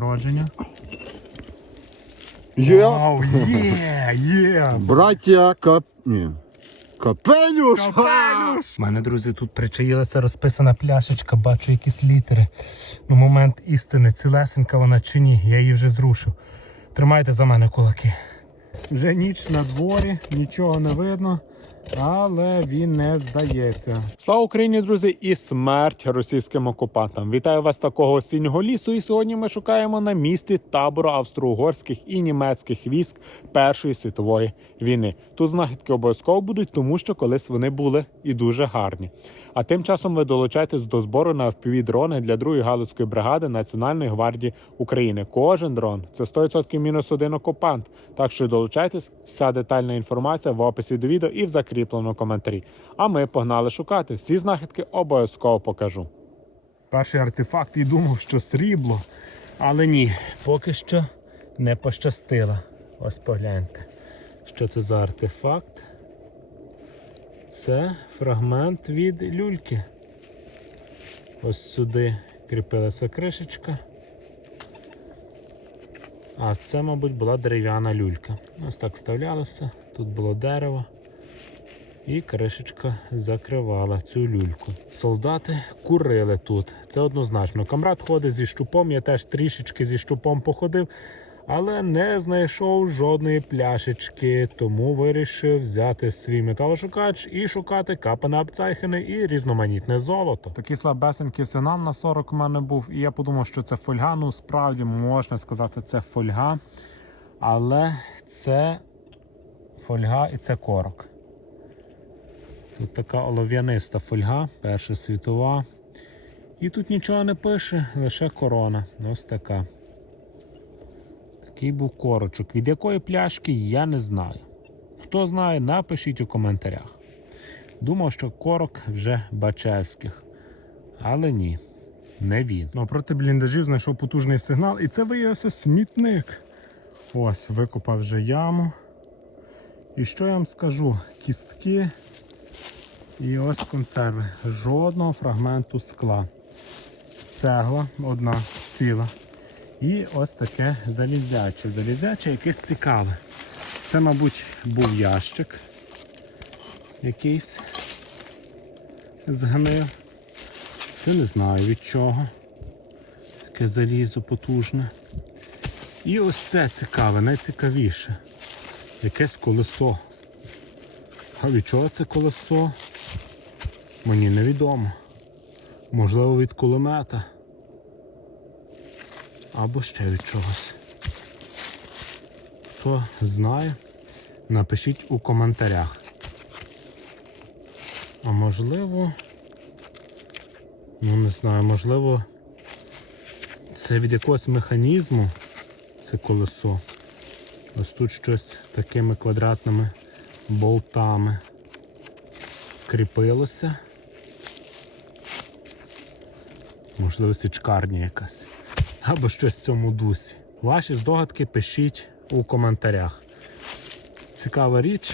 народження. Є. Вау, є, є! Браття Кап... Ні. Капелюш! У мене, друзі, тут причаїлася розписана пляшечка, бачу якісь літери. Ну, момент істини, цілесенька вона чи ні, я її вже зрушив. Тримайте за мене кулаки. Вже ніч на дворі, нічого не видно, але він не здається. Слава Україні, друзі, і смерть російським окупантам. Вітаю вас такого осіннього лісу. І сьогодні ми шукаємо на місці табору австро-угорських і німецьких військ Першої світової війни. Тут знахідки обов'язково будуть, тому що колись вони були і дуже гарні. А тим часом ви долучаєтесь до збору на fpv дрони для другої галицької бригади Національної гвардії України. Кожен дрон це 100% мінус один окупант. Так що долучайтесь, вся детальна інформація в описі до відео і в закріпленому коментарі. А ми погнали шукати. Всі знахідки обов'язково покажу. Перший артефакт і думав, що срібло, але ні, поки що не пощастило. Ось погляньте, що це за артефакт. Це фрагмент від люльки. Ось сюди кріпилася кришечка. А це, мабуть, була дерев'яна люлька. Ось так вставлялося. Тут було дерево. І кришечка закривала цю люльку. Солдати курили тут. Це однозначно. Камрад ходить зі щупом, я теж трішечки зі щупом походив, але не знайшов жодної пляшечки, тому вирішив взяти свій металошукач і шукати капане апцайхени і різноманітне золото. Такий слабесенький сигнал на 40 у мене був, і я подумав, що це фольга. Ну, справді можна сказати, це фольга, але це фольга і це корок. Тут така олов'яниста фольга, Перша світова. І тут нічого не пише, лише корона. Ось така. Такий був корочок. Від якої пляшки я не знаю. Хто знає, напишіть у коментарях. Думав, що корок вже бачевських. Але ні, не він. Ну, проти бліндажів знайшов потужний сигнал, і це виявився смітник. Ось, викопав вже яму. І що я вам скажу? Кістки. І ось консерви. Жодного фрагменту скла. Цегла одна ціла. І ось таке залізяче. Залізяче якесь цікаве. Це, мабуть, був ящик якийсь згнив. Це не знаю від чого. Таке залізо потужне. І ось це цікаве, найцікавіше. Якесь колесо. А від чого це колесо? Мені невідомо. Можливо, від кулемета. Або ще від чогось. Хто знає, напишіть у коментарях. А можливо, ну не знаю, можливо, це від якогось механізму, це колесо. Ось тут щось такими квадратними болтами кріпилося. Можливо, січкарня якась. Або щось в цьому дусі. Ваші здогадки пишіть у коментарях. Цікава річ.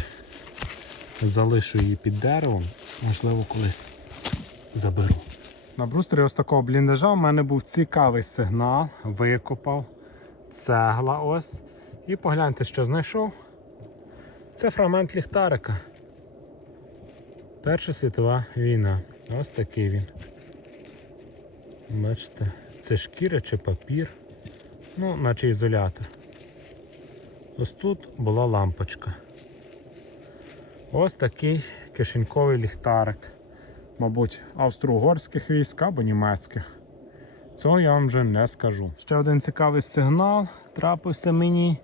Залишу її під деревом. Можливо, колись заберу. На брустері ось такого бліндажа в мене був цікавий сигнал. Викопав. Цегла ось. І погляньте, що знайшов. Це фрагмент ліхтарика. Перша світова війна. Ось такий він. Бачите, це шкіра чи папір. Ну, наче ізолятор. Ось тут була лампочка. Ось такий кишеньковий ліхтарик. Мабуть, австро-угорських військ або німецьких. Цього я вам вже не скажу. Ще один цікавий сигнал трапився мені.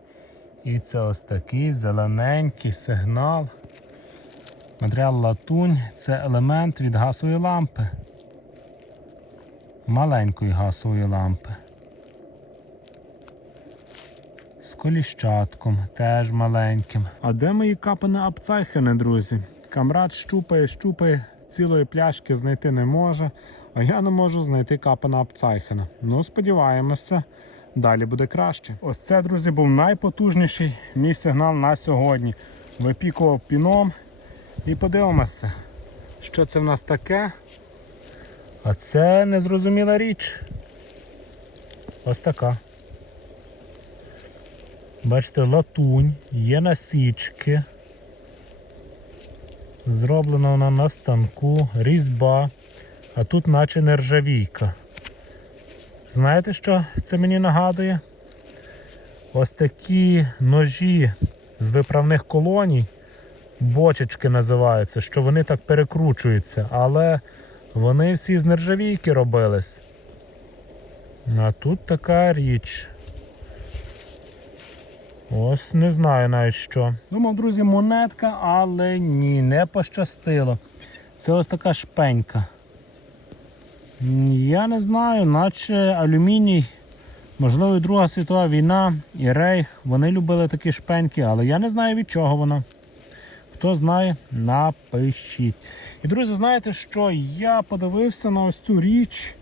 І це ось такий зелененький сигнал. Матеріал латунь це елемент від газової лампи. Маленької газової лампи. З коліщатком, теж маленьким. А де мої капани апцайхени, друзі? Камрад щупає, щупає, цілої пляшки знайти не може, а я не можу знайти капана апцайхена. Ну, сподіваємося, далі буде краще. Ось це, друзі, був найпотужніший мій сигнал на сьогодні. Випікував піном. І подивимося, що це в нас таке. А це незрозуміла річ. Ось така. Бачите, латунь, є насічки. Зроблена вона на станку, різьба, а тут наче нержавійка. Знаєте, що це мені нагадує? Ось такі ножі з виправних колоній, бочечки називаються, що вони так перекручуються, але вони всі з нержавійки робились. А тут така річ. Ось не знаю навіть що. Думав, друзі, монетка, але ні, не пощастило. Це ось така шпенька. Я не знаю, наче алюміній, можливо, і Друга світова війна і рейх. Вони любили такі шпеньки, але я не знаю від чого вона. Хто знає, напишіть. І, друзі, знаєте що? Я подивився на ось цю річ,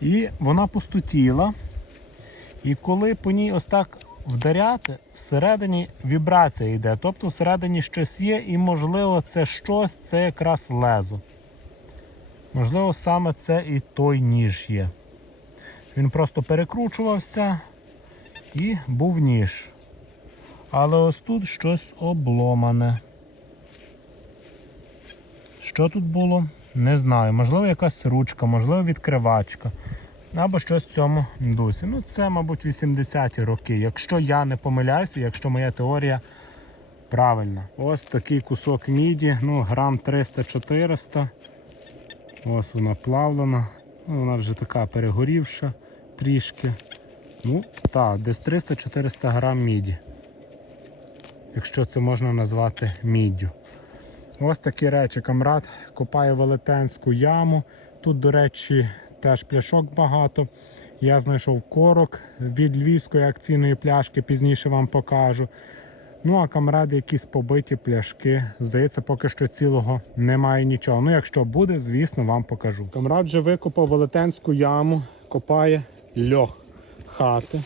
і вона пустотіла. І коли по ній ось так вдаряти, всередині вібрація йде. Тобто всередині щось є, і можливо це щось, це якраз лезо. Можливо, саме це і той ніж є. Він просто перекручувався і був ніж. Але ось тут щось обломане. Що тут було? Не знаю. Можливо, якась ручка, можливо, відкривачка. Або щось в цьому дусі. Ну, це, мабуть, 80-ті роки. Якщо я не помиляюся, якщо моя теорія правильна. Ось такий кусок міді, ну, грам 300-400. Ось вона плавлена. Ну, вона вже така перегорівша трішки. Ну, так, десь 300-400 грам міді. Якщо це можна назвати міддю. Ось такі речі. Камрад копає велетенську яму. Тут, до речі, теж пляшок багато. Я знайшов корок від львівської акційної пляшки, пізніше вам покажу. Ну, а камради якісь побиті пляшки. Здається, поки що цілого немає нічого. Ну, якщо буде, звісно, вам покажу. Камрад вже викопав велетенську яму, копає льох хати.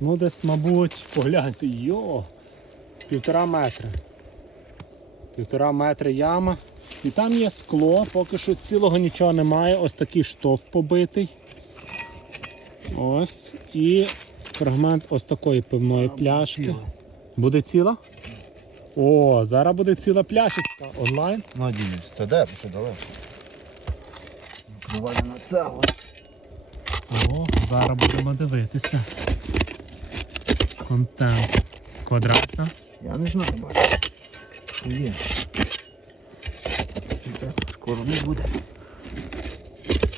Ну, десь, мабуть, погляньте, йо, півтора метри. Півтора метри яма. І там є скло, поки що цілого нічого немає. Ось такий штовх побитий. Ось. І фрагмент ось такої пивної пляшки. Буде ціла? О, зараз буде ціла пляшечка онлайн. Надіюсь. Та де? Що далеко? Буває на цеглу. О, зараз будемо дивитися. Контент квадратна. Я не знаю, бачу. Що є. Скоро не буде.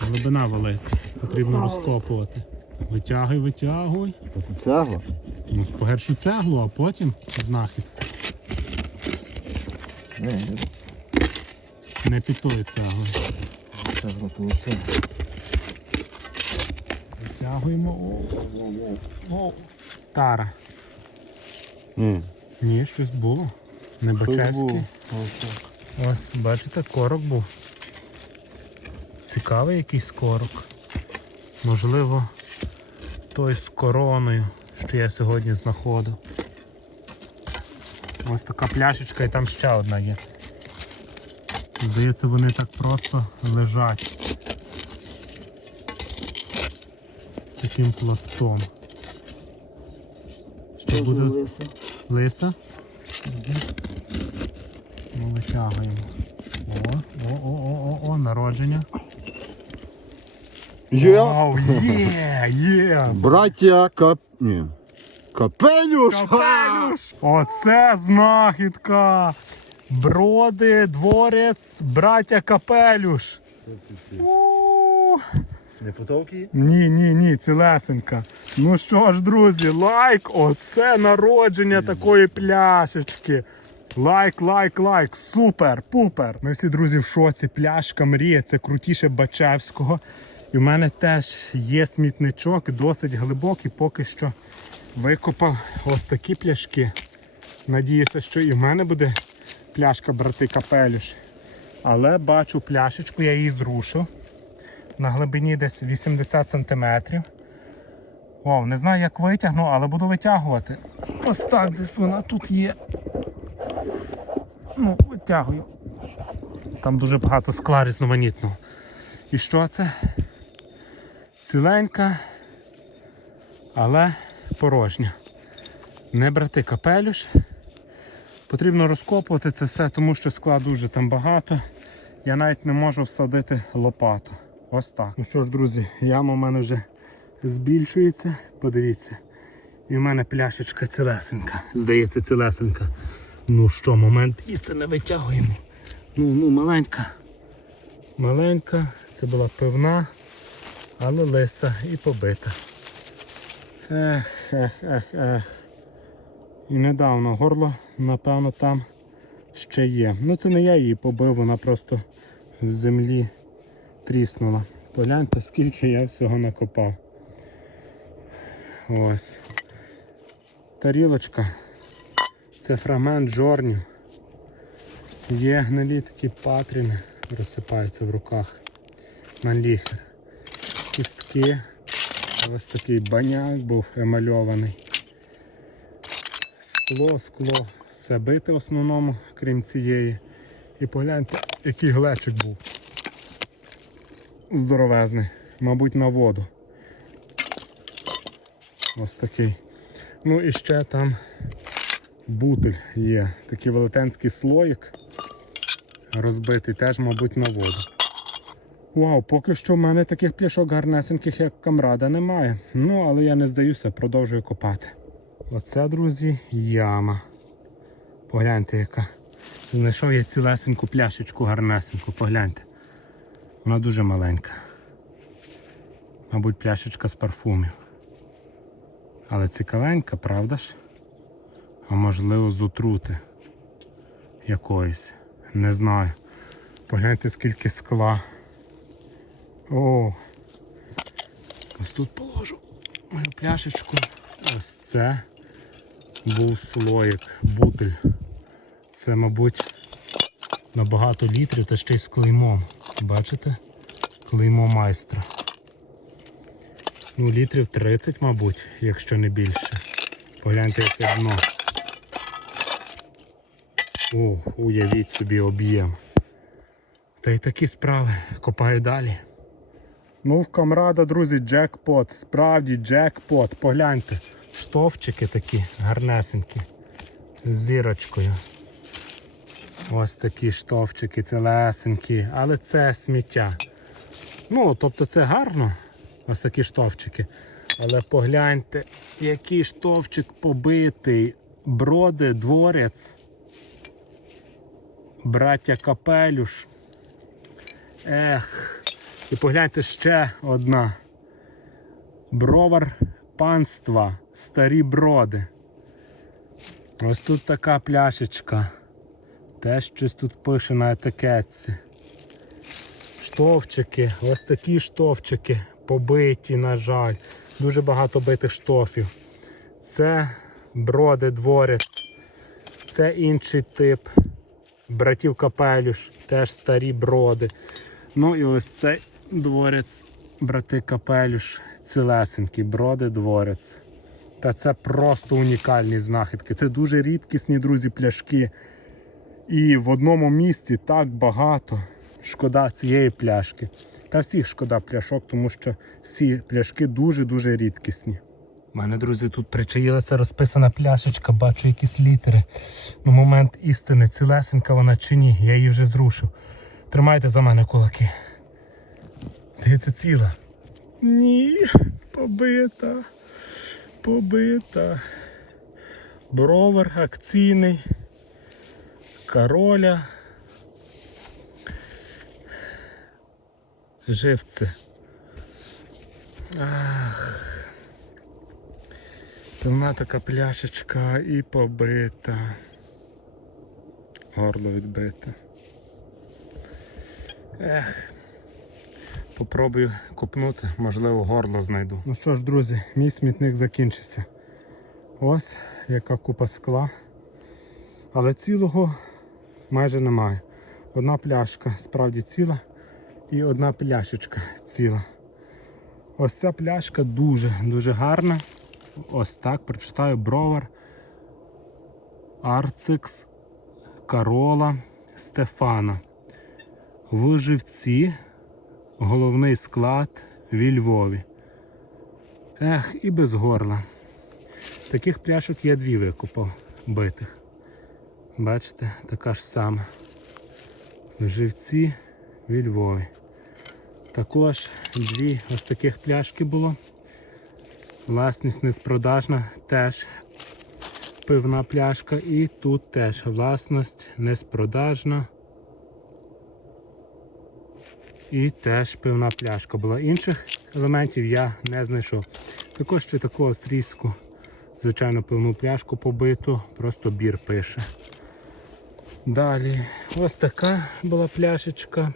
Глибина велика. Потрібно розкопувати. Витягуй, витягуй. Цегла? Ну, спершу цеглу, а потім знахідку. Не, не Не під тою цегла, то оце. Витягуємо. О, о, о, о. Тара. Ні. Ні, щось було. Небачевський. Ось бачите, корок був. Цікавий якийсь корок. Можливо, той з короною, що я сьогодні знаходив. Ось така пляшечка і там ще одна є. Здається, вони так просто лежать. Таким пластом. Що буде лиса? Ну, витягуємо. О, о, о, о, о, о, народження. Є! Вау, є, є. Браття Кап... Ні. Капелюш! Капелюш! Оце знахідка. Броди, дворець, браття Капелюш. У, Не потовки? Ні, ні, ні, цілесенька. Ну що ж, друзі, лайк! Оце народження такої пляшечки. Лайк, лайк, лайк. Супер, пупер. Ми всі друзі в шоці. Пляшка мрія, це крутіше Бачевського. І в мене теж є смітничок, досить глибокий, поки що викопав ось такі пляшки. Надіюся, що і в мене буде пляшка брати капелюш. Але бачу пляшечку, я її зрушив на глибині десь 80 см. Вау, не знаю, як витягну, але буду витягувати. Ось так десь вона тут є. Ну, витягую. Там дуже багато скла різноманітного. І що це? Ціленька, але порожня. не брати капелюш. Потрібно розкопувати це все, тому що скла дуже там багато. Я навіть не можу всадити лопату. Ось так. Ну що ж, друзі, яма у мене вже збільшується. Подивіться. І в мене пляшечка цілесенька. Здається, цілесенька. Ну що, момент істини витягуємо. Ну, ну, маленька. Маленька. Це була пивна, але лиса і побита. Ех, ех, ех, ех. І недавно горло, напевно, там ще є. Ну це не я її побив, вона просто в землі тріснула. Погляньте, скільки я всього накопав. Ось. Тарілочка. Це фрагмент жорню. Є гнилі такі патріни, розсипаються в руках. На ліхер. Кістки. Ось такий баняк був емальований. Скло, скло, все бите в основному, крім цієї. І погляньте, який глечик був. Здоровезний, мабуть, на воду. Ось такий. Ну і ще там бутиль є. Такий велетенський слоїк розбитий, теж, мабуть, на воду. Вау, поки що в мене таких пляшок гарнесеньких, як камрада, немає. Ну, але я не здаюся, продовжую копати. Оце, друзі, яма. Погляньте, яка. Знайшов я цілесеньку пляшечку гарнесеньку, погляньте. Вона дуже маленька. Мабуть, пляшечка з парфумів. Але цікавенька, правда ж? А можливо з отрути якоїсь. Не знаю. Погляньте, скільки скла. О! Ось тут положу мою пляшечку. Ось це був слоїк, бутиль. Це, мабуть, на багато літрів та ще й з клеймом. Бачите? Клеймо майстра. Ну, літрів 30, мабуть, якщо не більше. Погляньте, яке дно. О, уявіть собі об'єм. Та й такі справи. Копаю далі. Ну, камрада, друзі, джекпот. Справді джекпот. Погляньте. Штовчики такі гарнесенькі. З зірочкою. Ось такі штовчики, целесенькі, але це сміття. Ну, тобто це гарно, ось такі штовчики. Але погляньте, який штовчик побитий. Броди, дворець. Браття Капелюш. Ех. І погляньте ще одна. Бровар панства. Старі броди. Ось тут така пляшечка. Теж щось тут пише на етикетці. Штовчики, ось такі штовчики побиті, на жаль. Дуже багато битих штофів. Це броди дворець. Це інший тип. Братів Капелюш, теж старі броди. Ну і ось цей дворець, брати Капелюш, цілесенький, броди дворець. Та це просто унікальні знахідки. Це дуже рідкісні, друзі, пляшки. І в одному місці так багато. Шкода цієї пляшки. Та всіх шкода пляшок, тому що всі пляшки дуже-дуже рідкісні. У мене, друзі, тут причаїлася розписана пляшечка, бачу якісь літери. Ну, момент істини, цілесенька вона чи ні, я її вже зрушив. Тримайте за мене кулаки. Здається, ціла. Ні, побита. Побита. Бровер акційний. Короля. Живце. Ах. Певна така пляшечка і побита. Горло відбите. Ех. Попробую купнути, можливо, горло знайду. Ну що ж, друзі, мій смітник закінчився. Ось яка купа скла. Але цілого майже немає. Одна пляшка справді ціла і одна пляшечка ціла. Ось ця пляшка дуже-дуже гарна. Ось так прочитаю бровар. Арцикс Карола Стефана. В живці головний склад в Львові. Ех, і без горла. Таких пляшок я дві викупав битих. Бачите, така ж сама. Живці в Львові. Також дві ось таких пляшки було. Власність неспродажна, теж пивна пляшка. І тут теж власність неспродажна. І теж пивна пляшка була. Інших елементів я не знайшов. Також ще таку австрійську, звичайно, пивну пляшку побиту, просто бір пише. Далі ось така була пляшечка.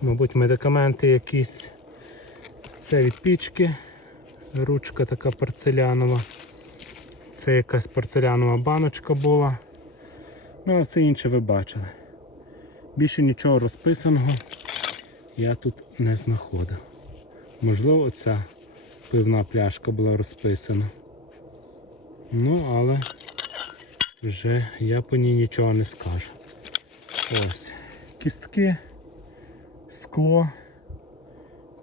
Мабуть, медикаменти якісь. Це від пічки. Ручка така порцелянова. Це якась порцелянова баночка була. Ну, а все інше ви бачили. Більше нічого розписаного я тут не знаходив. Можливо, ця пивна пляшка була розписана. Ну, але вже я по ній нічого не скажу. Ось. Кістки, скло,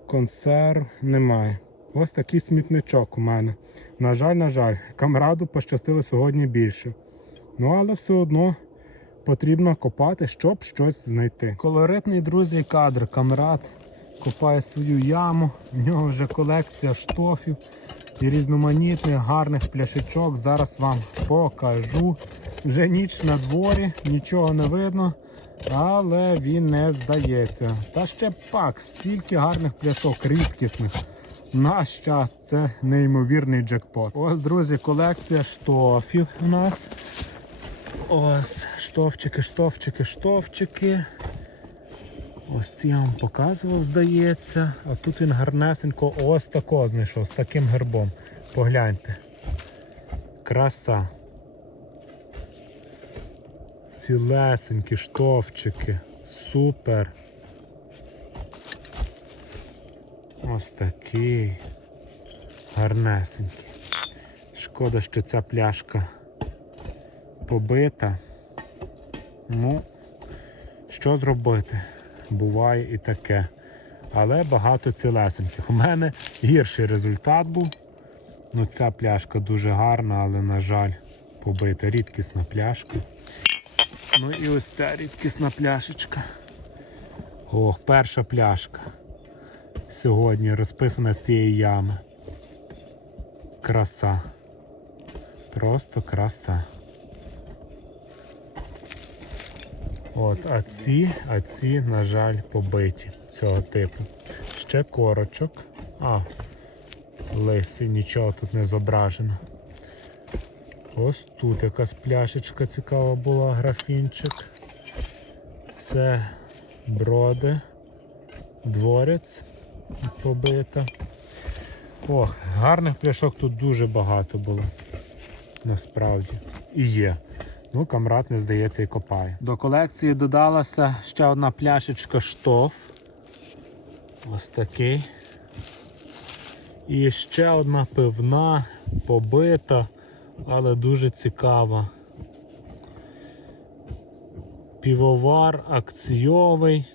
консерв немає. Ось такий смітничок у мене. На жаль, на жаль, камраду пощастило сьогодні більше. Ну, але все одно потрібно копати, щоб щось знайти. Колоритний друзі кадр. Камрад копає свою яму. В нього вже колекція штофів і різноманітних гарних пляшечок. Зараз вам покажу. Вже ніч на дворі, нічого не видно, але він не здається. Та ще пак, стільки гарних пляшок, рідкісних. Наш час це неймовірний джекпот. Ось, друзі, колекція штофів у нас. Ось штовчики, штовчики, штовчики. Ось ці я вам показував, здається. А тут він гарнесенько ось такого знайшов, з таким гербом. Погляньте. Краса. Цілесенькі штовчики. Супер. Ось такий. Гарнесенький. Шкода, що ця пляшка побита. Ну, що зробити? Буває і таке. Але багато цілесеньких. У мене гірший результат був. Ну, ця пляшка дуже гарна, але, на жаль, побита. Рідкісна пляшка. Ну і ось ця рідкісна пляшечка. Ох, перша пляшка. Сьогодні розписана з цієї ями. Краса. Просто краса. От, а ці, а ці, на жаль, побиті цього типу. Ще корочок. А, лисі, нічого тут не зображено. Ось тут якась пляшечка цікава була, графінчик. Це броди, дворець побита. О, гарних пляшок тут дуже багато було. Насправді. І є. Ну, камрад, не здається, і копає. До колекції додалася ще одна пляшечка штоф. Ось такий. І ще одна пивна, побита, але дуже цікава. Півовар акційовий.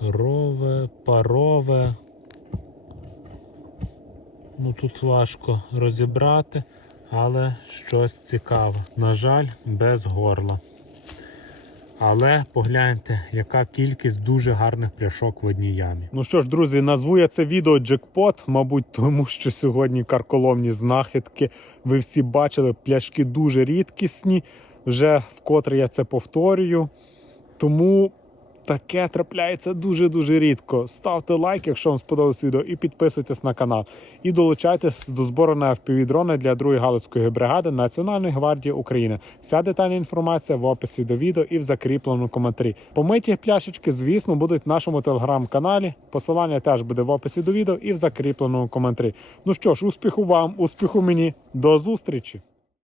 Рове, парове. Ну тут важко розібрати, але щось цікаве. На жаль, без горла. Але погляньте, яка кількість дуже гарних пляшок в одній ямі. Ну що ж, друзі, назву я це відео джекпот, мабуть, тому що сьогодні карколомні знахідки. Ви всі бачили, пляшки дуже рідкісні. Вже вкотре я це повторюю. Тому таке трапляється дуже-дуже рідко. Ставте лайк, якщо вам сподобалось відео, і підписуйтесь на канал. І долучайтесь до збору на FPV-дрони для 2-ї Галицької бригади Національної гвардії України. Вся детальна інформація в описі до відео і в закріпленому коментарі. Помиті пляшечки, звісно, будуть в нашому телеграм-каналі. Посилання теж буде в описі до відео і в закріпленому коментарі. Ну що ж, успіху вам, успіху мені, до зустрічі!